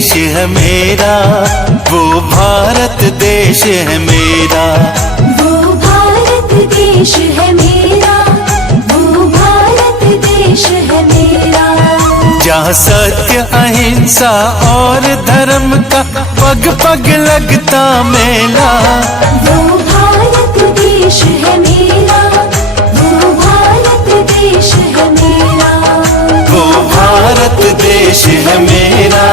देश है मेरा, वो भारत देश है मेरा। वो भारत देश है मेरा, वो भारत देश है मेरा। जहाँ सत्य अहिंसा और धर्म का पग पग लगता मेला। वो भारत